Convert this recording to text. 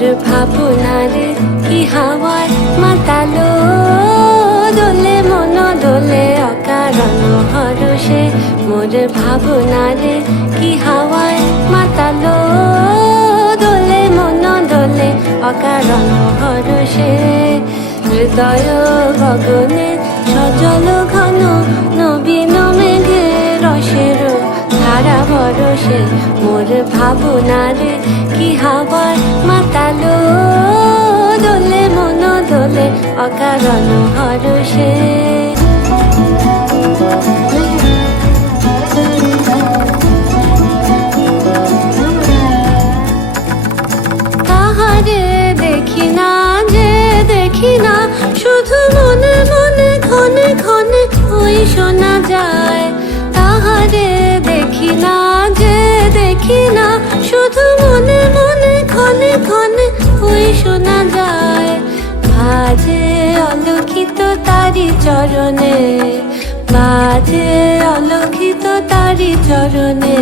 মোর ভাবনারে কি হাওয়ায় মাতালো, দোলে মন দোলে অকারণ হরষে। মোর ভাবনারে কি হাওয়ায় মাতালো, দোলে মন দোলে অকারণ হরষে। হৃদয় গগনে সজল ঘন নবীন মেঘে রসের ধারা বরষে। মোর ভাবনারে কি হাওয়ায় মাতালো, দোলে মন দোলে অকারণ হরষে। তাহারে দেখি না যে দেখি না, শুধু মনে মনে ক্ষণে ক্ষণে ওই শোনা যায়। তাহারে দেখি না যে দেখি না, শুধু মনে মনে ক্ষণে ক্ষণে ওই শোনা যায়। বাজে অলক্ষিত তারি চরণে, বাজে অলক্ষিত তারি চরণে।